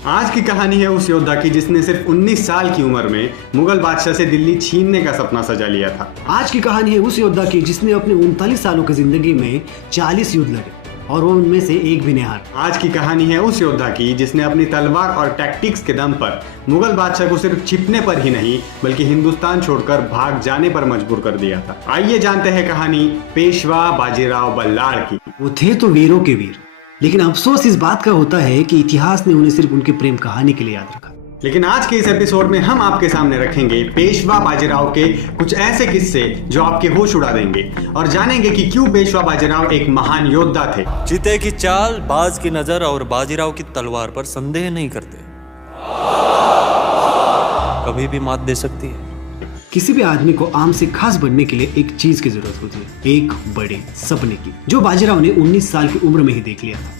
आज की कहानी है उस योद्धा की जिसने सिर्फ 19 साल की उम्र में मुगल बादशाह से दिल्ली छीनने का सपना सजा लिया था। आज की कहानी है उस योद्धा की जिसने अपने 39 सालों की जिंदगी में 40 युद्ध लड़े और वो उनमें से एक भी नहीं हारा। आज की कहानी है उस योद्धा की जिसने अपनी तलवार और टैक्टिक्स के दम पर मुगल बादशाह को सिर्फ छिपने पर ही नहीं बल्कि हिंदुस्तान छोड़कर भाग जाने पर मजबूर कर दिया था। आइए जानते हैं कहानी पेशवा बाजीराव बल्लाळ की। वो थे तो वीरों के वीर, लेकिन अफसोस इस बात का होता है कि इतिहास ने उन्हें सिर्फ उनके प्रेम कहानी के लिए याद रखा। लेकिन आज के इस एपिसोड में हम आपके सामने रखेंगे पेशवा बाजीराव के कुछ ऐसे किस्से जो आपके होश उड़ा देंगे और जानेंगे कि क्यों पेशवा बाजीराव एक महान योद्धा थे। चीते की चाल, बाज की नजर और बाजीराव की तलवार पर संदेह नहीं करते, कभी भी मात दे सकती है। किसी भी आदमी को आम से खास बनने के लिए एक चीज की जरूरत होती है, एक बड़े सपने की, जो बाजीराव ने 19 साल की उम्र में ही देख लिया था।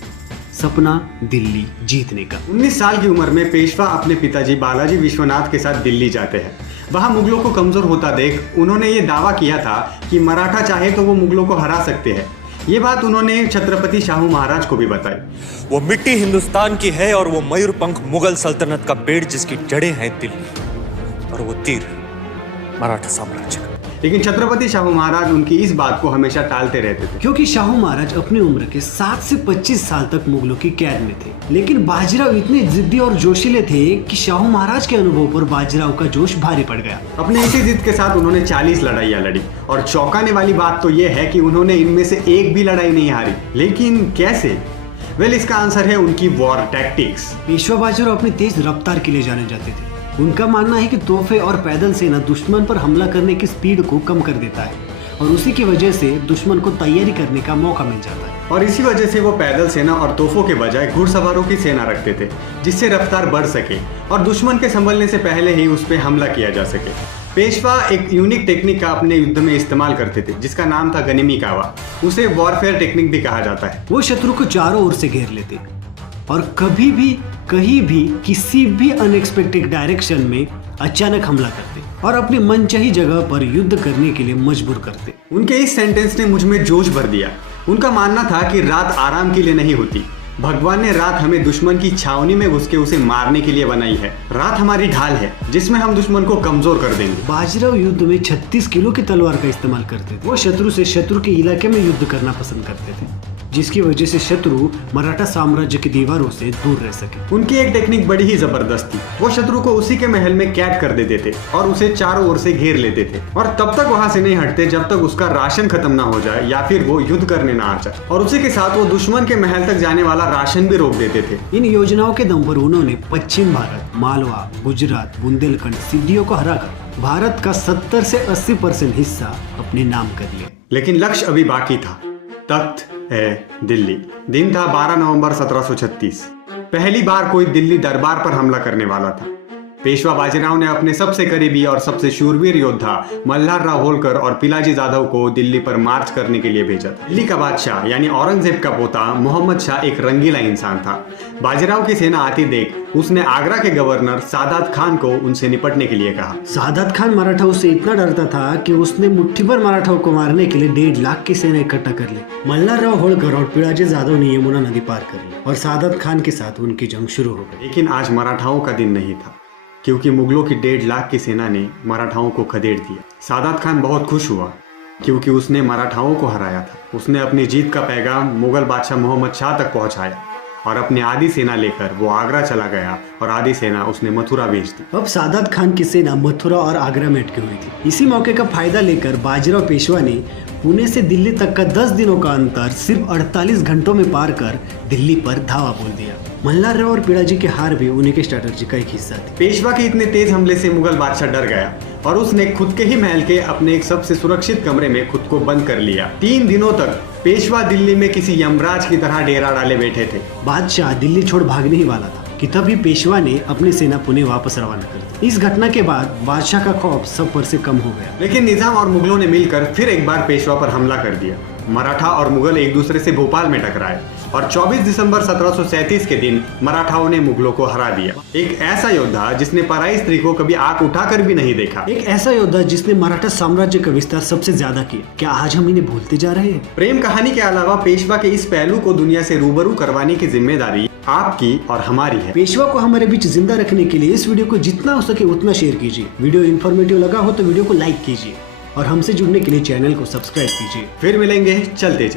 सपना दिल्ली जीतने का। 19 साल की उम्र में पेशवा अपने पिताजी बालाजी विश्वनाथ के साथ दिल्ली जाते हैं। वहां मुगलों को कमजोर होता देख उन्होंने ये दावा किया था कि मराठा चाहे तो वो मुगलों को हरा सकते हैं। ये बात उन्होंने छत्रपति शाहू महाराज को भी बताई। वो मिट्टी हिंदुस्तान की है और वो मयूरपंख मुगल सल्तनत का पेड़ जिसकी जड़ें हैं दिल्ली, और वो तीर मराठा साम्राज्य का। लेकिन छत्रपति शाहू महाराज उनकी इस बात को हमेशा टालते रहते थे, क्योंकि शाहू महाराज अपनी उम्र के 7 से 25 साल तक मुगलों की कैद में थे। लेकिन बाजीराव इतने जिद्दी और जोशीले थे कि शाहू महाराज के अनुभव पर बाजीराव का जोश भारी पड़ गया। अपने इसी जिद के साथ उन्होंने 40 लड़ाइयाँ लड़ी और चौंकाने वाली बात तो ये है कि उन्होंने इनमें से एक भी लड़ाई नहीं हारी। लेकिन कैसे? वेल, इसका आंसर है उनकी वॉर टैक्टिक्स। पेशवा बाजीराव अपनी तेज रफ्तार के लिए जाने जाते थे। उनका मानना है कि तोहफे और पैदल सेना दुश्मन पर हमला करने की स्पीड को कम कर देता है और उसी की वजह से दुश्मन को तैयारी करने का मौका मिल जाता है। और इसी वजह से वो पैदल सेना और तोपों के बजाय घुड़सवारों की सेना रखते थे, जिससे रफ्तार बढ़ सके और दुश्मन के संभलने से पहले ही उस पर हमला किया जा सके। पेशवा एक यूनिक टेक्निक का अपने युद्ध में इस्तेमाल करते थे जिसका नाम था गनिमी कावा। उसे वॉरफेयर टेक्निक भी कहा जाता है। वो शत्रु को चारों ओर से घेर लेते और कभी भी कहीं भी किसी भी अनएक्सपेक्टेड डायरेक्शन में अचानक हमला करते और अपनी मनचाही जगह पर युद्ध करने के लिए मजबूर करते। उनके इस सेंटेंस ने मुझ में जोश भर दिया। उनका मानना था कि रात आराम के लिए नहीं होती, भगवान ने रात हमें दुश्मन की छावनी में घुस के उसे मारने के लिए बनाई है। रात हमारी ढाल है जिसमें हम दुश्मन को कमजोर कर देंगे। बाजीराव युद्ध में 36 किलो की तलवार का इस्तेमाल करते थे। वो शत्रु से शत्रु के इलाके में युद्ध करना पसंद करते थे, जिसकी वजह से शत्रु मराठा साम्राज्य की दीवारों से दूर रह सके। उनकी एक टेक्निक बड़ी ही जबरदस्त थी। वो शत्रु को उसी के महल में कैद कर देते थे और उसे चारों ओर से घेर लेते थे और तब तक वहां से नहीं हटते जब तक उसका राशन खत्म ना हो जाए या फिर वो युद्ध करने ना आ जाए। और उसी के साथ वो दुश्मन के महल तक जाने वाला राशन भी रोक देते थे। इन योजनाओं के दम पर उन्होंने पश्चिम भारत, मालवा, गुजरात, बुंदेलखंड, सिद्धियों को हराकर भारत का 70 से 80% हिस्सा अपने नाम कर लिया। लेकिन लक्ष्य अभी बाकी था। तख्त है दिल्ली। दिन था 12 नवंबर 1736। पहली बार कोई दिल्ली दरबार पर हमला करने वाला था। पेशवा बाजीराव ने अपने सबसे करीबी और सबसे शूरवीर योद्धा मल्हार राव होलकर और पिलाजी जाधव को दिल्ली पर मार्च करने के लिए भेजा था। दिल्ली का बादशाह यानी औरंगजेब का पोता मोहम्मद शाह एक रंगीला इंसान था। बाजीराव की सेना आती देख उसने आगरा के गवर्नर सादात खान को उनसे निपटने के लिए कहा। सादात खान मराठाओं से इतना डरता था कि उसने मुट्ठी भर मराठाओं को मारने के लिए 1.5 लाख की सेना इकट्ठा कर ली। मल्हार राव होलकर और पिलाजी जाधव ने यमुना नदी पार कर ली और सादात खान के साथ उनकी जंग शुरू हो गई। लेकिन आज मराठाओं का दिन नहीं था, क्योंकि मुगलों की 1.5 लाख की सेना ने मराठाओं को खदेड़ दिया। सादात खान बहुत खुश हुआ क्योंकि उसने मराठाओं को हराया था। उसने अपनी जीत का पैगाम मुगल बादशाह मोहम्मद शाह तक पहुंचाया और अपनी आधी सेना लेकर वो आगरा चला गया और आधी सेना उसने मथुरा भेज दी। अब सादात खान की सेना मथुरा और आगरा में अटकी हुई थी। इसी मौके का फायदा लेकर बाजीराव पेशवा ने पुणे से दिल्ली तक का 10 दिनों का अंतर सिर्फ 48 घंटों में पार कर दिल्ली पर धावा बोल दिया। मल्हार राव और पिलाजी की हार भी उन्हीं के स्ट्रैटेजी का एक हिस्सा थी। पेशवा के इतने तेज हमले से मुगल बादशाह डर गया और उसने खुद के ही महल के अपने एक सबसे सुरक्षित कमरे में खुद को बंद कर लिया। 3 दिनों तक पेशवा दिल्ली में किसी यमराज की तरह डेरा डाले बैठे थे। बादशाह दिल्ली छोड़ भागने ही वाला था कि तभी पेशवा ने अपनी सेना पुणे वापस रवाना कर दी। इस घटना के बाद बादशाह का खौफ सब पर से कम हो गया। लेकिन निजाम और मुगलों ने मिलकर फिर एक बार पेशवा पर हमला कर दिया। मराठा और मुगल एक दूसरे से भोपाल में टकराए। और 24 दिसंबर 1737 के दिन मराठाओं ने मुगलों को हरा दिया। एक ऐसा योद्धा जिसने पराई स्त्री को कभी आंख उठाकर भी नहीं देखा। एक ऐसा योद्धा जिसने मराठा साम्राज्य का विस्तार सबसे ज्यादा किया। क्या आज हम इन्हें भूलते जा रहे हैं? प्रेम कहानी के अलावा पेशवा के इस पहलू को दुनिया से रूबरू करवाने की जिम्मेदारी आपकी और हमारी है। पेशवा को हमारे बीच जिंदा रखने के लिए इस वीडियो को जितना हो सके उतना शेयर कीजिए। वीडियो इन्फॉर्मेटिव लगा हो तो वीडियो को लाइक कीजिए और हमसे जुड़ने के लिए चैनल को सब्सक्राइब कीजिए। फिर मिलेंगे चलते चलते।